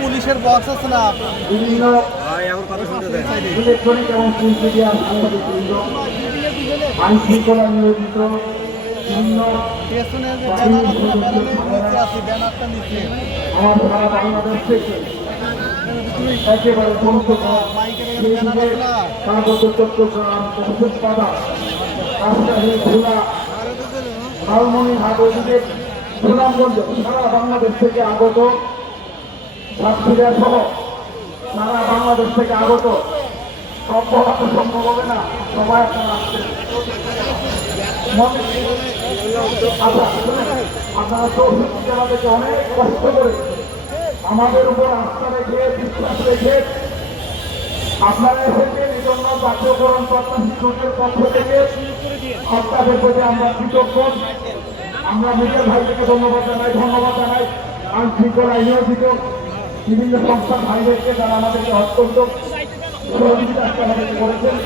পুলিশের বক্স আছে না। বিভিন্ন ইলেকট্রনিক এবং প্রিন্ট মিডিয়া সাংবাদিকবৃন্দ আইন শৃঙ্খলা নিয়োজিত বিভিন্ন পেছনে যে ব্যানার ব্যানারের নিচে আছে ব্যানারটা নিচে। আমার সারা বাংলাদেশ থেকে একেবারে লালমনিরহাট সারা বাংলাদেশ থেকে আগত ছাত্রীরা সহ সারা বাংলাদেশ থেকে আগত। সব তো সম্ভব হবে না। সবাই আপনারা আসছেন আচ্ছা, আপনারা চৌষট্টি জেলা থেকে অনেক কষ্ট করে আমাদের উপর আস্থা রেখে বিশ্বাস রেখে আপনারা এসেছেন এই জন্য জাতীয়করণ তথা শিক্ষকের পক্ষ থেকে আপনাদের প্রতি আমরা কৃতজ্ঞ। আমরা মিডিয়া ভাইদেরকে ধন্যবাদ জানাই ধন্যবাদ জানাই। আইন শৃঙ্খলা নিয়োজিত বিভিন্ন সংস্থার ভাইদেরকে যারা আমাদেরকে অত্যন্ত সহযোগিতা করেছেন,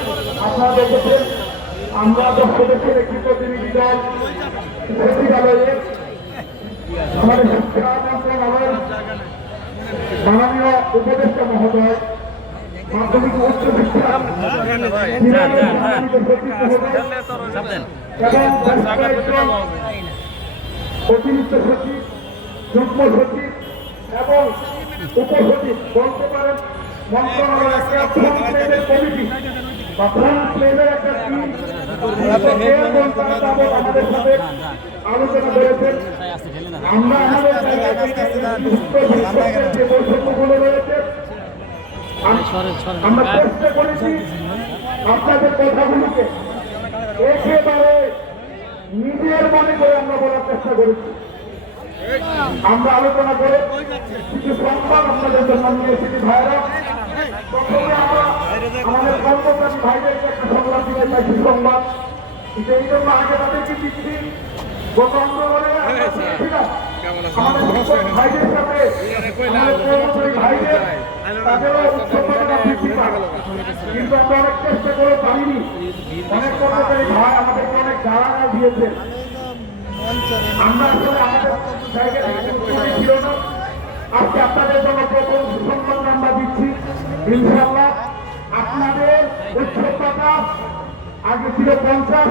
আপনারা দেখেছেন, আমরা দশ সদস্যের একটি উচ্চ শিক্ষা অতিরিক্ত সচিব, যুগ্ম সচিব এবং উপসচিব বলতে পারেন মন্ত্রণালয়ের একটা কমিটি বা একটা টিম দেড় ঘণ্টা যাবৎ আমাদের সাথে আলোচনা করেছেন। আমরা আমাদের জায়গা থেকে উচ্চ শিক্ষকদের যে বৈষম্যগুলো রয়েছে আমরা চেষ্টা করেছি আপনাদের কথাগুলোকে একেবারে নিজের মনে করে আমরা বলার চেষ্টা করেছি। আমরা আলোচনা করে কিছু সংবাদ আপনাদের নিয়ে এসেছি ভাইরা প্রথমে আমরা আমাদের একটা সংবাদ সংবাদ। যে জন্য আগে তাদেরকে দিচ্ছি, গত আন্দোলনে আমরা চেয়েছিলাম আমাদের ভাইদের সাথে আমাদের ভাইদের ভাই অনেক দিয়েছে আমরা আসলে আমাদের আজকে আপনাদের জন্য প্রথম সুসংবাদ আমরা দিচ্ছি। ইনশাল্লাহ আপনাদের উৎসবটা আগে ছিল পঞ্চাশ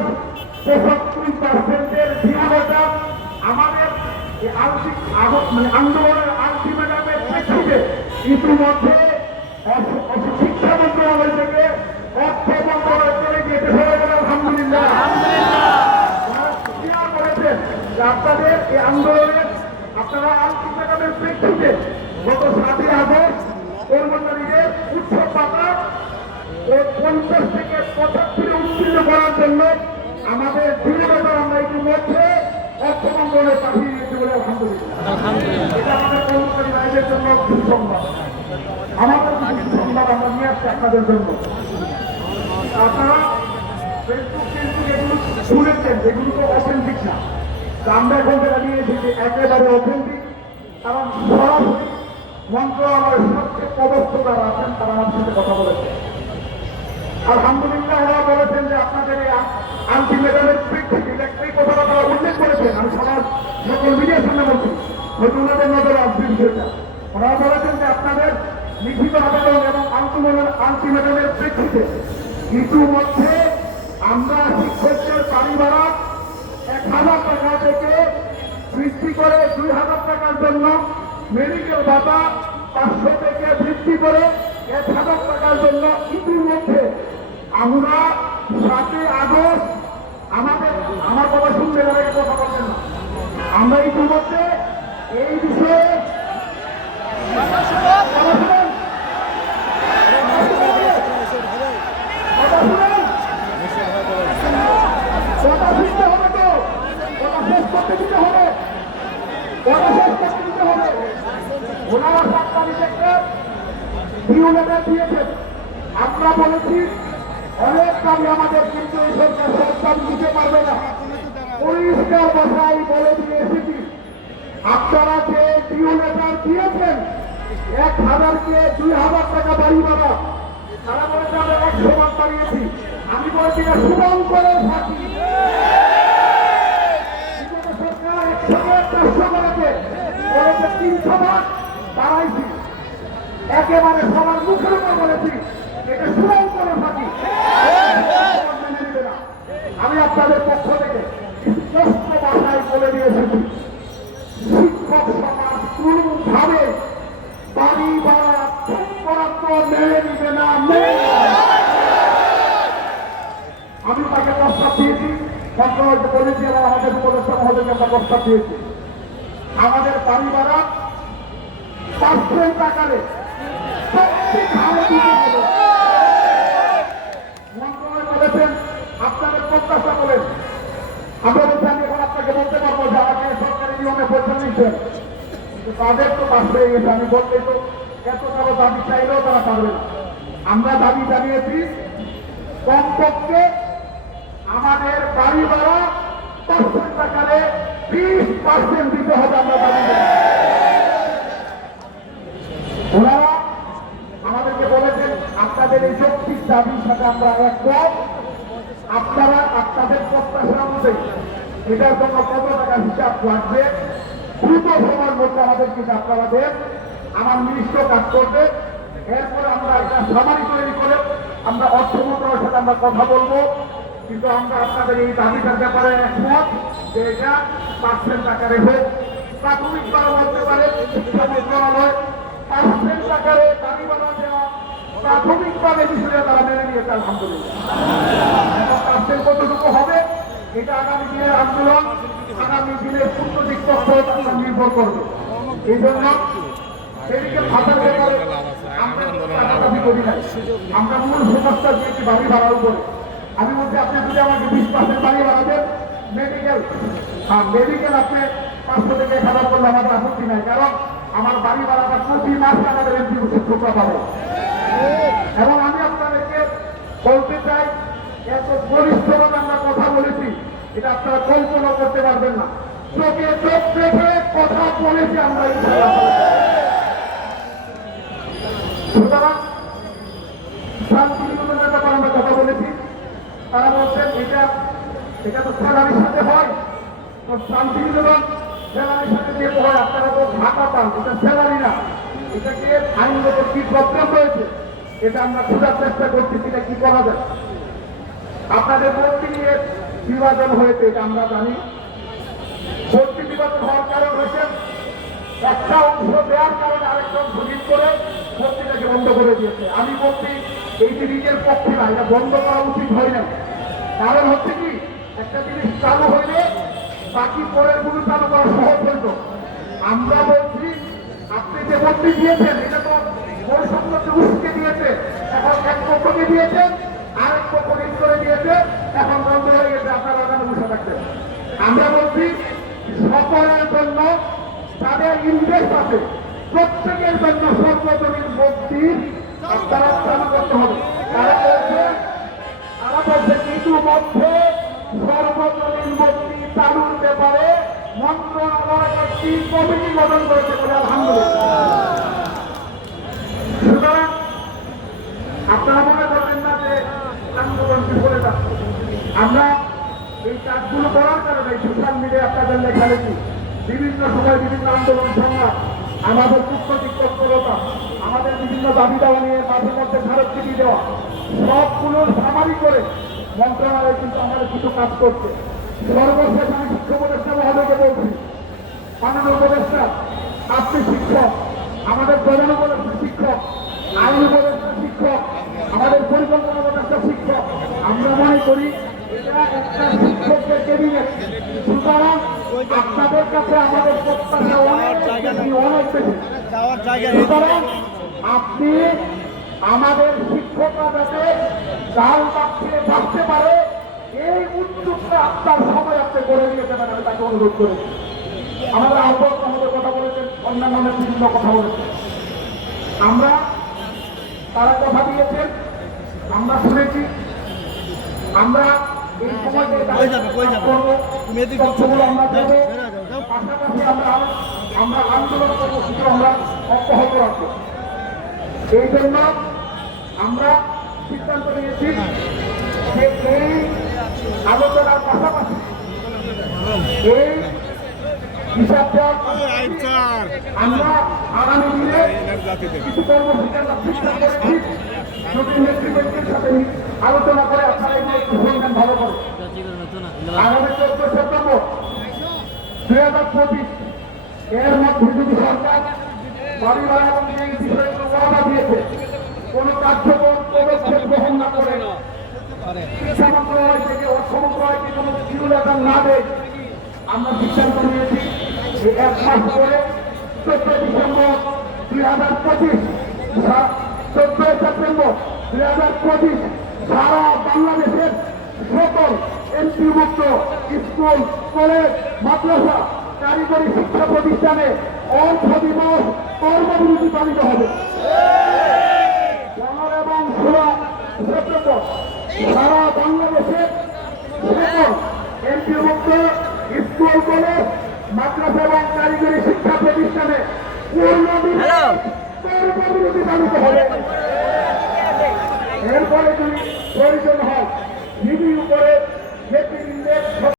পঁচাত্তর পার্সেন্টের ভিড়টা আমাদের আংশিক মানে আন্দোলনের আলটিমেটামের প্রেক্ষিতে ইতিমধ্যে শিক্ষা মন্ত্রণালয় থেকে অর্থ মন্ত্রণালয় হয়ে গেল আলহামদুলিল্লাহ। আপনাদের এই আন্দোলনের আপনারা আলটিমেটামের প্রেক্ষিতে গত থেকে পঁচাত্তরে উত্তীর্ণ আমাদের দৃঢ়তা আমরা ইতিমধ্যে বলে আলহামদুলিল্লাহ। এটা আমাদের আমাদের কিছু সুসংবাদ আমরা নিয়ে আসছি আপনাদের জন্য। আপনারা এগুলো শুনেছেন এগুলো তো অথেন্টিক না। আমরা যেটা নিয়ে এসেছি একেবারে অথেন্টিক। কারণ সরাসরি মন্ত্রণালয়ের সবচেয়ে পদস্থ যারা আছেন, তারা আমার সাথে কথা বলেছে আলহামদুলিল্লাহ, ওরা বলেছেন যে আপনাদের এই আলটিমেটামের প্রেক্ষিতে একটাই কথাটা তারা উল্লেখ করেছেন। আমি সবার সকল মিডিয়ার সামনে বলছি হয়তো ওনাদের আসবে বিষয়টা ওনারা বলেছেন যে আপনাদের লিখিত আবেদন এবং আলটিমেটামের প্রেক্ষিতে ইতিমধ্যে আমরা ভাড়া হাজার টাকা থেকে বৃদ্ধি করে দুই হাজার টাকার জন্য মেডিকেল ভাতা পাঁচশো থেকে বৃদ্ধি করে এক হাজার টাকার জন্য ইতিমধ্যে। আমরা সাতই আগস্ট আমাদের আমার কথা শুনবে না কথা বলবেন না। আমরা ইতিমধ্যে এই বিষয়ে কথা শুনেন? কথা শুনেন? কথা শুনতে হবে তো কথা শেষ করতে দিতে হবে কথা শেষ করতে দিতে হবে ওনারা সাত তারিখে ভিউ লেটার দিয়েছেন। আমরা বলেছি, অনেক দাবি আমাদের কিন্তু এই সরকার সব দিতে পারবে না। পরিষ্কার ভাষায় বলে দিয়ে এসেছি। আপনারা যে ভিউ লেটার দিয়েছেন, এক হাজারকে দুই হাজার টাকা বাড়ি বাড়া তারা বলেছে আমরা একশো বার বাড়িয়েছি। আমি বলেছি এটা করে থাকি বিগত সরকার একশো বার চারশো করেছে বলেছে তিনশো বার বাড়াইছি একেবারে সবার মুখের উপর বলেছি, এটা সুরম করে থাকি। আমি আপনাদের পক্ষ থেকে স্পষ্ট বলে দিয়ে শিক্ষক সমাজ কোনোভাবে বাড়ি ভাড়া মেনে না আমি তাকে প্রস্তাব দিয়েছি মন্ত্রণালয়কে বলেছি এবং আমাদের উপদেষ্টা মহোদয়কে আমরা প্রস্তাব দিয়েছি আমাদের বাড়ি ভাড়া পার্সেন্ট আকারে প্রত্যেক হারে দিতে হবে মন্ত্রণালয় বলেছেন আপনাদের প্রত্যাশা বলেন আমরা বলছি আমি এখন আপনাকে বলতে পারব যে আমাকে সরকারি নিয়মে পয়সা নিচ্ছেন কিন্তু তাদের তো পাশ হয়ে গেছে, আমি বলতে তো এত বড় দাবি চাইলেও তারা পারবে না। আমরা দাবি জানিয়েছি, কমপক্ষে আমাদের বাড়ি ভাড়া পার্সেন্ট আকারে বিশ পার্সেন্ট দিতে হবে আমরা দাবি ওনারা আমাদেরকে বলেছেন, আপনাদের এই যৌক্তিক দাবির সাথে আমরা একমত। আপনারা আপনাদের প্রত্যাশা অনুযায়ী এটার জন্য কত টাকা হিসাব লাগবে? দ্রুত সময়ের মধ্যে আমাদেরকে আপনারা দেন আমার মিনিস্টার কাজ করবে। এরপরে আমরা এটা সামারি তৈরি করে আমরা অর্থ মন্ত্রণালয়ের সাথে আমরা কথা বলব। কিন্তু আমরা আপনাদের এই দাবিটার ব্যাপারে একমত যে এটা পার্সেন্ট আকারে হোক। প্রাথমিকভাবে বলতে পারে শিক্ষা মন্ত্রণালয় পার্সেন্ট আকারে দাবি বানা দেওয়া প্রাথমিকভাবে বিষয়টা তারা মেনে নিয়েছে, আলহামদুলিল্লাহ। পার্সেন্ট কতটুকু হবে, এটা আগামী দিনের আন্দোলন। আমরা আমরা আমি বলছি আপনি যদি আমাকে বিশ পার্সেন্ট বাড়ি ভাড়া মেডিকেল হ্যাঁ মেডিকেল আপনি পাঁচশো থেকে এক হাজার করলে আমাদের আপত্তি নাই, কারণ আমার বাড়ি ভাড়াটা প্রতি মাসে আমাদের এমপি শিক্ষকরা পাবে। এবং আমি আপনাদেরকে বলতে চাই, এত আমরা বলেছি এটা আপনারা কল্পনা করতে পারবেন না। চোখে চোখ রেখে কথা বলেছি আমরা। সুতরাং ব্যাপারে আমরা কথা বলেছি। তারা বলছেন, এটা এটা তো সাথে হয়। তো শান্তি নিকেতন স্যালারির সাথে যে হয়, আপনারা তো ভাতা পান, এটা স্যালারি না। এটাকে আইনগত কি প্রবলেম রয়েছে, এটা আমরা খোঁজার চেষ্টা করছি, সেটা কি করা যায়? আপনাদের ভর্তি নিয়ে বিভাজন হয়েছে এটা আমরা জানি। ভর্তি বিভাজন হওয়ার কারণ হয়েছে একটা অংশ দেওয়ার কারণে আরেকটা অংশ করে ভর্তিটাকে বন্ধ করে দিয়েছে। আমি বলছি, এই যে নিজের পক্ষে না, এটা বন্ধ করা উচিত হয় না কারণ হচ্ছে কি, একটা জিনিস চালু হইলে বাকি পরেরগুলো চালু করা সহজ হইত আমরা বলছি, আপনি যে ভর্তি দিয়েছেন, এটা তো বৈষম্যকে উস্কে দিয়েছে, এখন এক পক্ষকে দিয়েছেন আরেক পক্ষ রিট করে দিয়েছে এখন বন্ধ হয়ে গেছে আপনারা ওখানে বসে থাকতেন আমরা বলছি সকলের জন্য তাদের ইনভেস্ট আছে। প্রত্যেকের জন্য সর্বজনীন ভক্তি আপনারা করতে হবে। তারা বলছে তারা বলছে ইতিমধ্যে সর্বজনীন ভক্তি চালুর ব্যাপারে মন্ত্রণালয় একটি কমিটি গঠন করেছে বলে আলহামদুলিল্লাহ। সুতরাং আপনারা মনে করবেন না যে আন্দোলন বিফলে যাচ্ছে। আমরা কাজগুলো করার কারণে সোশ্যাল মিডিয়ায় আপনাদের লেখালেখি বিভিন্ন সময় বিভিন্ন আন্দোলন, সংগ্রাম, আমাদের কূটনৈতিক তৎপরতা, আমাদের বিভিন্ন দাবি দাওয়া নিয়ে মাঝে মধ্যে স্মারকলিপি দেওয়া, সবগুলো সামারি করে মন্ত্রণালয় কিন্তু আমাদের কিছু কাজ করছে। সর্বশেষ আমি শিক্ষা উপদেষ্টা মহোদয়কে বলছি, মাননীয় উপদেষ্টা, আপনি শিক্ষক, আমাদের প্রধান উপদেষ্টা শিক্ষক, আইন উপদেষ্টা শিক্ষক, আমাদের পরিকল্পনা উপদেষ্টা শিক্ষক, আমরা মনে করি শিক্ষকদের কাছে আমাদের অনেক অনেক আপনি আমাদের শিক্ষকরা যাতে ডাল পাঠিয়ে থাকতে পারে এই উদ্যোগটা আপনার সময় আপনি করে নিয়ে যাবেন আমি তাকে অনুরোধ করেছি আমাদের আহ্বায়ক আমাদের কথা বলেছেন অন্যান্য বিভিন্ন কথা বলেছেন আমরা তারা কথা দিয়েছেন, আমরা শুনেছি। আমরা কই যাবে, কই যাবে? আমরা। পাশাপাশি আমরা অব্যাহত জন্য আমরা সিদ্ধান্ত নিয়েছি যে এই আলোচনার পাশাপাশি এই হিসাব দেওয়ার আমরা আগামী কিছু কর্মসূচি আমরা যদি আলোচনা করে আপনারা এগুলো একটু শুনবেন ভালো করে আগামী চোদ্দ সেপ্টেম্বর দুই হাজার পঁচিশ এর মধ্যে যদি সরকার পরিবার এবং এই বিষয়গুলো ওয়াদা দিয়েছে, কোনো কার্যকর পদক্ষেপ গ্রহণ না করে শিক্ষা মন্ত্রণালয় থেকে অর্থ মন্ত্রণালয় কোনো স্টিমুলেশন না দেয়, আমরা সিদ্ধান্ত নিয়েছি যে এক মাস পরে চোদ্দ ডিসেম্বর দুই হাজার পঁচিশ চোদ্দই সেপ্টেম্বর দুই হাজার পঁচিশ, সারা বাংলাদেশের সকল এমপিভুক্ত স্কুল কলেজ মাদ্রাসা কারিগরি শিক্ষা প্রতিষ্ঠানে অর্থ দিবস কর্মবিরতি পালিত হবে। পনেরো এবং ষোলো সেপ্টেম্বর সারা বাংলাদেশে সকল এমপিভুক্ত স্কুল কলেজ মাদ্রাসা এবং কারিগরি শিক্ষা প্রতিষ্ঠানে কর্মবিরতি পালিত হবে। এরপরে যদি প্রয়োজন হয় নেতৃবৃন্দের